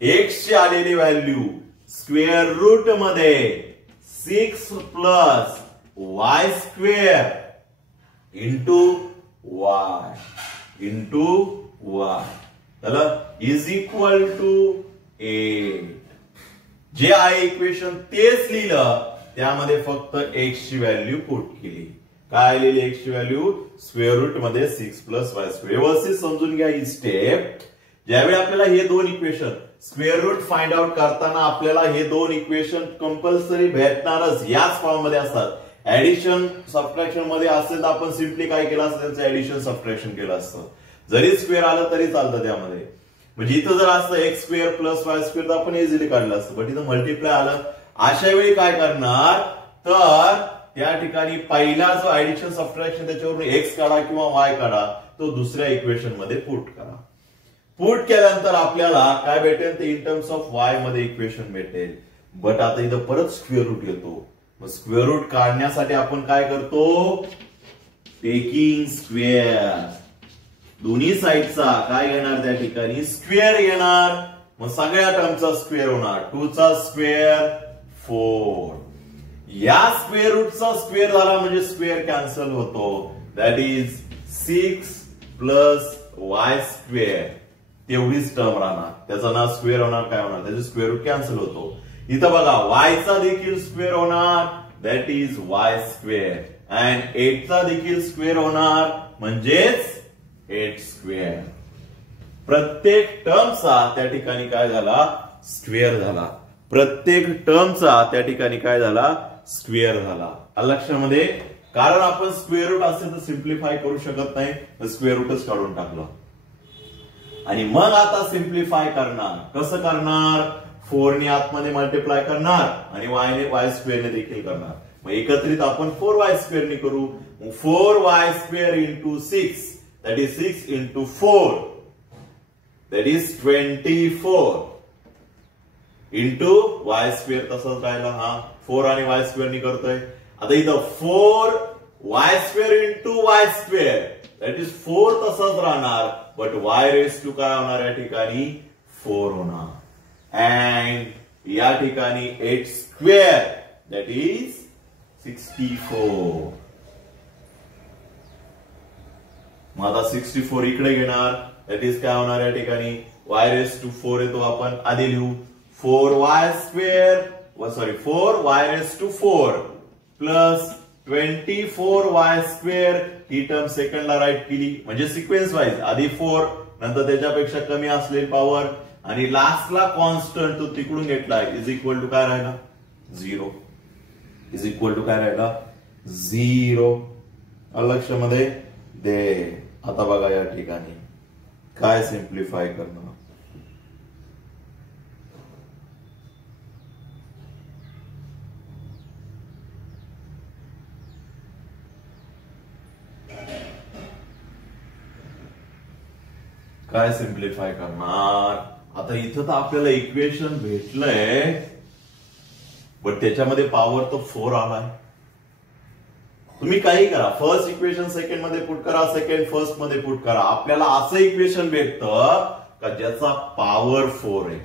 एक्स ची आलेली व्हॅल्यू स्क्वेअर रूट मध्ये 6 plus y square into Y झालं इज इक्वल टू 8. जे आहे इक्वेशन तेच लिहिलं, त्यामध्ये फक्त एक्स ची व्हॅल्यू पुट केली. काय आलेली एक्स ची व्हॅल्यू, स्क्वेअर रूट मध्ये 6 प्लस वाय स्क्वेअर. व्यवस्थित समजून घ्या ही स्टेप. ज्यावेळी आपल्याला हे दोन equation square root find out करताना आपल्याला हे दोन इक्वेशन कंपल्सरी भेटणारच, याच फॉर्म मध्ये असतात. ऍडिशन सबट्रॅक्शन मध्ये असेल तर आपण सिम्पली काय केलं असतं, त्यांचं ऍडिशन सबट्रॅक्शन केलं असतं. जरी स्क्वेअर आलं तरी चालतं त्यामध्ये. म्हणजे इथं जर असतं x square plus Y square तर आपण इझिली काढलं असतं, बट इथं मल्टिप्लाय आलं. अशा वेळी काय करणार, तर त्या ठिकाणी पहिला जो ऍडिशन सबट्रॅक्शन त्याच्यावरून एक्स काढा किंवा वाय काढा, तो दुसऱ्या इक्वेशन मध्ये पुट करा. पुट केल्यानंतर आपल्याला काय भेटेल, ते इन टर्म्स ऑफ वाय मध्ये इक्वेशन भेटेल. बट आता इथं परत स्क्वेअर रूट येतो. मग स्क्वेअर रूट काढण्यासाठी आपण काय करतो, टेकिंग स्क्वेअर, दोन्ही साइडचा काय येणार, त्या ठिकाणी स्क्वेअर येणार. मग सगळ्या टर्मचा स्क्वेअर होणार, 2 चा स्क्वेअर 4. या स्क्वेअर रूटचा स्क्वेअर झाला म्हणजे स्क्वेअर कॅन्सल होतो, that is 6 plus y square. तेवढीच टर्म राहणार, त्याचा ना स्क्वेअर होणार काय होणार, त्याचे स्क्वेअर रूट कॅन्सल होतो. इथं बघा वायचा देखील स्क्वेअर होणार, that is why square. And 8 चा देखील स्क्वेअर होणार म्हणजेच 8 स्क्वेअर. प्रत्येक टर्मचा त्या ठिकाणी काय झाला, स्क्वेअर झाला. प्रत्येक टर्मचा त्या ठिकाणी काय झाला, स्क्वेअर झाला. लक्षामध्ये, कारण आपण स्क्वेअर रूट असेल तर सिम्प्लिफाय करू शकत नाही, तर स्क्वेअर रूटच काढून टाकलं. आणि मग आता सिम्प्लिफाय करणार, कसं करणार, 4 ने आतमध्ये मल्टिप्लाय करणार आणि वाय स्क्वेअर ने देखील करणार. मग एकत्रित आपण 4y स्क्वेअर ने करू. 4y square into 6, that is 6 into 4, that is 24 into Y square. तसंच राहिला, हा 4 आणि वाय स्क्वेअर ने करतोय. आता इथं 4y square into Y square, that is 4 तसंच राहणार, बट वाय रेस टू काय होणार, या ठिकाणी 4 होणार. अँड या ठिकाणी 8 स्क्वेअर, दॅट इज 64. मग आता 64 इकडे घेणार, दॅट इज काय होणार, या ठिकाणी वाय रेस टू 4 येतो, आपण आधी लिहू 4y square, sorry 4y raise to 4 plus 24y square. ही टर्म सेकंडला राईट केली, म्हणजे सिक्वेन्स वाईज आधी 4, नंतर त्याच्यापेक्षा कमी असलेली पॉवर, आणि लास्टला कॉन्स्टंट तो तिकडून घेतलाय, इज इक्वल टू काय राहिला, 0. इज इक्वल टू काय राहिला, 0. लक्षामध्ये दे. आता बघा या ठिकाणी काय सिम्प्लिफाय करणार, काय सिम्प्लिफाय करणार. आता इथं तर आपल्याला इक्वेशन भेटलंय, बट त्याच्यामध्ये पॉवर तो 4 आलाय. तुम्ही काही करा, फर्स्ट इक्वेशन सेकंड मध्ये पुट करा, सेकंड फर्स्ट मध्ये पुट करा, आपल्याला असं इक्वेशन भेटतं का ज्याचा पॉवर 4 आहे.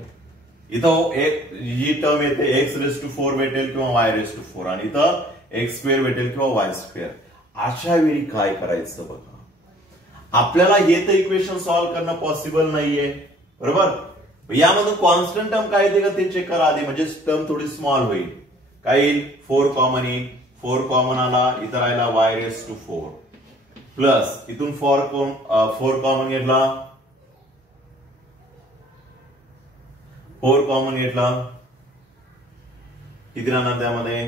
इथं एक ही टर्म येते, एक्स रेस टू 4 भेटेल किंवा वाय रेस टू 4, आणि इथं एक्स स्क्वेअर भेटेल किंवा वाय स्क्वेअर. अशा वेळी काय करायचं बघा, आपल्याला हे तर इक्वेशन सॉल्व्ह करणं पॉसिबल नाहीये, बरोबर. यामधून कॉन्स्टंट टर्म काय येते का ते चेक करा आधी, म्हणजे टर्म थोडी स्मॉल होईल. काय येईल, 4 कॉमन येईल, 4 कॉमन आला, इथं राहिला y रेस टू 4 प्लस इथून 4 कॉमन घेतला, 4 कॉमन घेतला, किती राहणार त्यामध्ये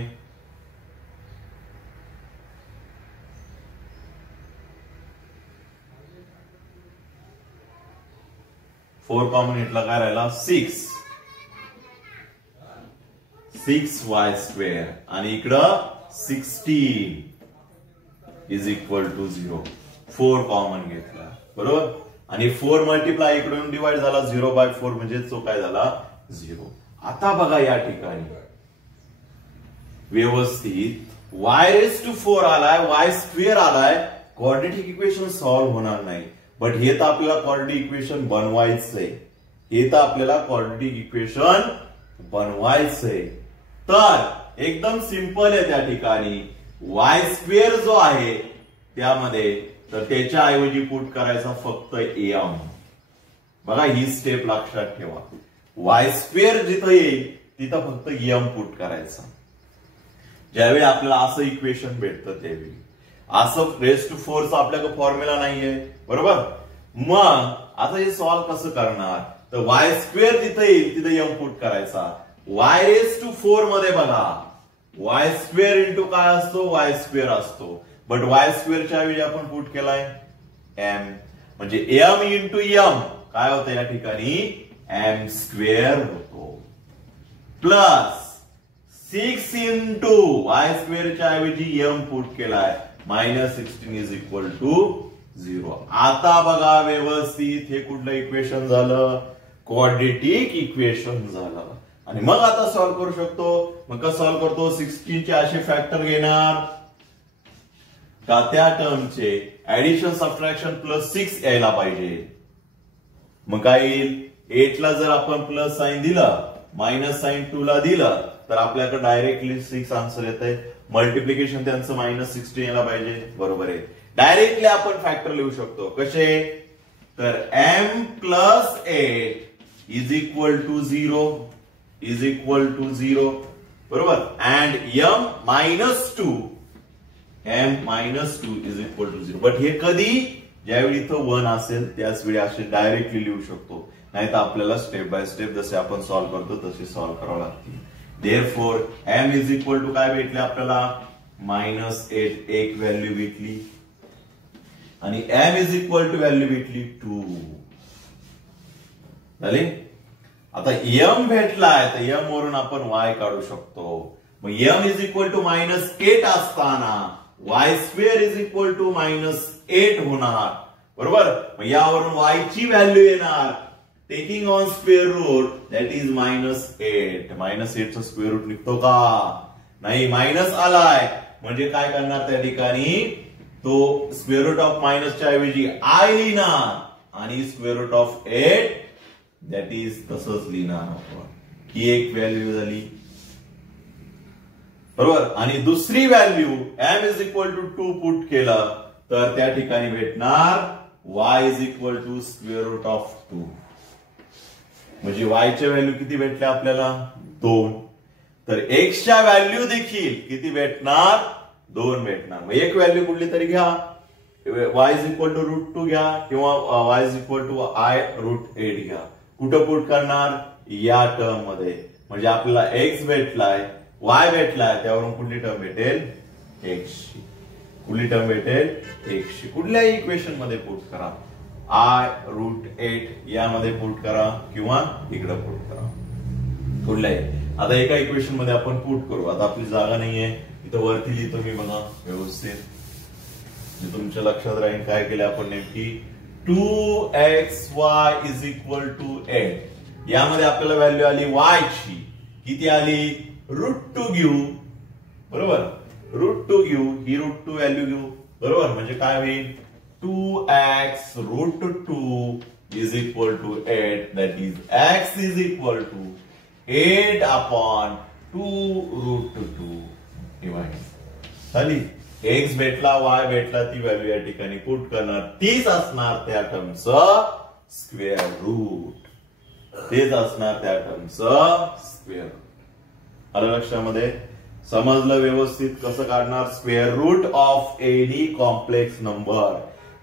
4 कॉमन घेतला, काय राहिला 6y स्क्वेअर आणि इकडं 16 इज इक्वल टू 0. 4 कॉमन घेतला बरोबर आणि 4 मल्टिप्लाय इकडून डिवाइड झाला 0/4 म्हणजे तो काय झाला 0. आता बघा या ठिकाणी व्यवस्थित y रेस टू 4 आलाय, y स्क्वेअर आलाय, क्वाड्रेटिक इक्वेशन सॉल्व्ह होणार नाही. बट हे तर आपल्याला क्वाड्रेटिक इक्वेशन बनवायचंय, हे तर आपल्याला क्वाड्रेटिक इक्वेशन बनवायचंय. तर एकदम सिंपल आहे त्या ठिकाणी y स्क्वेअर जो आहे त्यामध्ये तर त्याच्या ऐवजी पुट करायचा फक्त m. बघा ही स्टेप लक्षात ठेवा, y स्क्वेअर जिथं येईल तिथं फक्त m पुट करायचा. ज्यावेळी आपल्याला असं इक्वेशन भेटतं त्यावेळी असं रेस टू 4 चा आपल्याकडे फॉर्म्युला नाहीये बरोबर. मग आता हे सॉल्व्ह कसं करणार, तर y स्क्वेअर जिथं येईल तिथं m पुट करायचा. y रेस टू 4 मध्ये बघा y स्क्वेअर इंटू काय असतो, y स्क्वेअर असतो, बट y स्क्वेअरच्या ऐवजी आपण पुट केलाय m, म्हणजे m इंटू m काय होतं या ठिकाणी m स्क्वेअर होतो, प्लस 6 इंटू y स्क्वेअरच्या ऐवजी m पुट केलाय -16 इज इक्वल टू 0. आता बघा व्यवस्थित हे कुठलं इक्वेशन झालं, क्वाड्रेटिक इक्वेशन झालं. आणि मग आता सॉल्व्ह करू शकतो. मग कसं सॉल्व्ह करतो, 16 चे असे फॅक्टर घेणार का त्या टर्मचे ऍडिशन सबट्रॅक्शन प्लस 6 यायला पाहिजे. मग काय येईल, 8 ला जर आपण प्लस साइन दिलं, मायनस साइन 2 ला दिलं तर आपल्याकडे डायरेक्टली 6 आन्सर येत आहे. मल्टिप्लिकेशन त्यांचं -16 यायला पाहिजे बरोबर आहे. डायरेक्टली आपण फॅक्टर लिहू शकतो कसे, तर m plus 8 is equal to 0 is equal to 0 बरोबर, and m minus 2 is equal to 0. But हे कधी, ज्यावेळी इथं 1 असेल त्याच वेळी असे डायरेक्टली लिहू शकतो, नाही तर आपल्याला स्टेप बाय स्टेप जसे आपण सॉल्व्ह करतो तसे सॉल्व्ह करावं लागतील. Therefore m is equal to काय भेटले आपल्याला -8 एक व्हॅल्यू भेटली आणि m is equal to value भेटली 2 झाली. आता m भेटलाय तर m वरून आपण y काढू शकतो. मग m इज इक्वल टू -8 असताना y square is equal to -8 होणार बरोबर. मग यावरून y ची व्हॅल्यू येणार taking on square root that is -8. -8 चा स्क्वेअर रूट निघतो का, नाही, मायनस आलाय म्हणजे काय करणार त्या ठिकाणी तो स्क्वेअर रूट ऑफ मायनसच्या ऐवजी आय लिहिणार आणि square root of 8 that is तसंच लिहिणार आपण. ही एक व्हॅल्यू झाली बरोबर. आणि दुसरी value m is equal to 2 put केलं तर त्या ठिकाणी भेटणार y is equal to square root of 2. म्हणजे y च्या व्हॅल्यू किती भेटल्या आपल्याला 2. तर x च्या व्हॅल्यू देखील किती भेटणार 2 भेटणार. मग एक व्हॅल्यू कुठली तरी घ्या, y इज इक्वल टू √2 घ्या किंवा y is equal to i√8 घ्या. कुठं पुट करणार, या टर्म मध्ये. म्हणजे आपल्याला x भेटलाय, y भेटलाय, त्यावरून कुठली टर्म भेटेल x. कुठली टर्म भेटेल x. कुठल्याही इक्वेशन मध्ये पुट करा, i√8 यामध्ये पुट करा किंवा इकडे पुट करा कुठल्याही. आता एका इक्वेशन मध्ये आपण पुट करू. आता आपली जागा नाहीये, इथं वरती लिहितो मी बघा व्यवस्थित, तुमच्या लक्षात राहील काय केलं आपण नेमकी. 2xy is equal to 8. यामध्ये आपल्याला व्हॅल्यू आली y ची, किती आली √2 घेऊ बरोबर. √2 घेऊ, ही √2 व्हॅल्यू घेऊ बरोबर. म्हणजे काय होईल 2x√2 is equal to 8 that is x is equal to 8/2√2 divide झाली. x भेटला, y भेटला, ती व्हॅल्यू या ठिकाणी पुट करणार, तीच असणार त्या टर्मचं स्क्वेअर रूट, तेच असणार त्या टर्मचं स्क्वेअर रूट. आलं लक्षामध्ये. समजलं व्यवस्थित कसं काढणार? Square root of any complex number.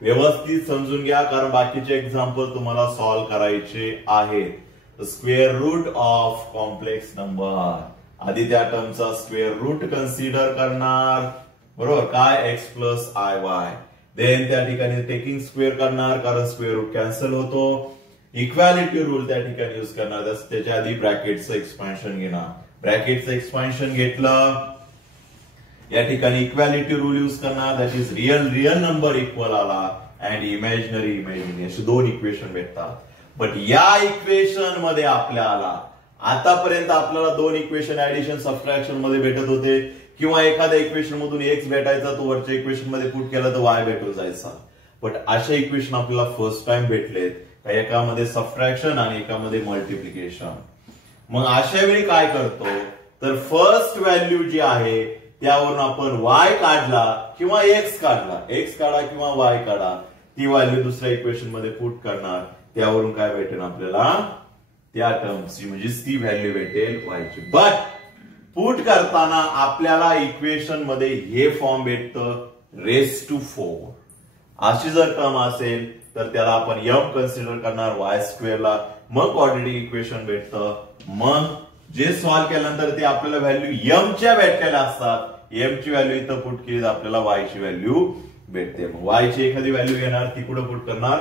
व्यवस्थित समजून घ्या कारण बाकीचे एक्झाम्पल तुम्हाला सॉल्व्ह करायचे आहेत. Square root of complex number. आधी त्या टर्मचा स्क्वेअर रूट कन्सिडर करणार, बरोबर? काय? X plus I y. Then त्या ठिकाणी टेकिंग स्क्वेअर करणार कारण स्क्वेअर रूट कॅन्सल होतो. इक्वॅलिटी रूल त्या ठिकाणी युज करणार, त्याच्या आधी ब्रॅकेटचं एक्सपान्शन घेणार. ब्रॅकेटचं एक्सपान्शन घेतलं, या ठिकाणी इक्वॅलिटी रूल युज करणार, that is real number equal आला अँड इमॅजिनरी अशी दोन इक्वेशन भेटतात. बट या इक्वेशन मध्ये आपल्याला आतापर्यंत आपल्याला दोन इक्वेशन ऍडिशन सबट्रॅक्शन मध्ये भेटत होते किंवा एखाद्या इक्वेशन मधून एक्स भेटायचा तो वरच्या इक्वेशन मध्ये पुट केला तर वाय भेटून जायचा. बट अशा इक्वेशन आपल्याला फर्स्ट टाइम भेटलेत, एकामध्ये सबट्रॅक्शन आणि एकामध्ये मल्टिप्लिकेशन. मग अशा वेळी काय करतो तर फर्स्ट व्हॅल्यू जी आहे त्यावरून आपण वाय काढला किंवा एक्स काढला, एक्स काढा किंवा वाय काढा, ती व्हॅल्यू दुसऱ्या इक्वेशन मध्ये पुट करणार. त्यावरून काय भेटेल आपल्याला? त्या टर्मची म्हणजे ती व्हॅल्यू भेटेल वायची. बट पुट करताना आपल्याला इक्वेशन मध्ये हे फॉर्म भेटतं रेस टू 4. अशी जर टर्म असेल तर त्याला आपण यम कन्सिडर करणार वाय स्क्वेअरला, मग क्वाड्रेटिक इक्वेशन भेटतं. मग जे सॉल्व्ह केल्यानंतर ते आपल्याला व्हॅल्यू यम च्या भेटलेल्या असतात. एम ची व्हॅल्यू इथं पुट केली तर आपल्याला वाय ची व्हॅल्यू भेटते. मग वाय ची एखादी व्हॅल्यू घेणार, ती कुठं पुट करणार?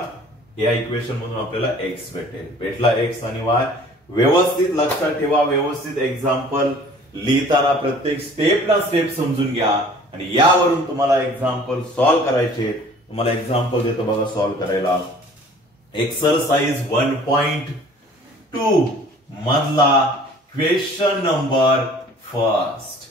या इक्वेशन मधून आपल्याला एक्स भेटेल. भेटला एक्स आणि वाय. व्यवस्थित लक्षात ठेवा, व्यवस्थित एक्झाम्पल लिहिताना प्रत्येक स्टेपला स्टेप समजून घ्या आणि यावरून तुम्हाला एक्झाम्पल सॉल्व्ह करायचे. तुम्हाला एक्झाम्पल देतो बघा सॉल्व्ह करायला. एक्सरसाइज 1.2 मधला question number first.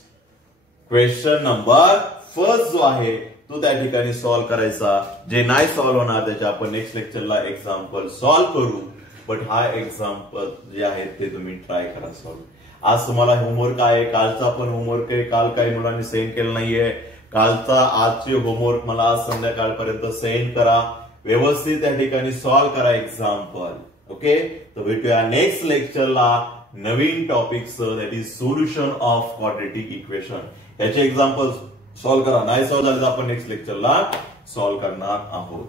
Question number first जो आहे तो त्या ठिकाणी सॉल्व्ह करायचा. जे नाही सॉल्व्ह होणार त्याच्या आपण नेक्स्ट लेक्चरला एक्झाम्पल सॉल्व्ह करू. बट हा एक्झाम्पल जे आहे ते तुम्ही ट्राय करा सॉल्व्ह. आज तुम्हाला होमवर्क आहे, कालचा पण होमवर्क आहे. काल काही मुलांनी सेंड केलं नाहीये. कालचा आजचे होमवर्क मला आज संध्याकाळपर्यंत सेंड करा. व्यवस्थित त्या ठिकाणी सॉल्व्ह करा एक्झाम्पल. ओके, तर भेटूया नेक्स्ट लेक्चरला नवीन टॉपिकचं, that is solution of quadratic equation. याचे एक्झाम्पल सॉल्व्ह करा. नाही सॉल्व्ह झाले तर आपण नेक्स्ट लेक्चरला सॉल्व्ह करणार आहोत.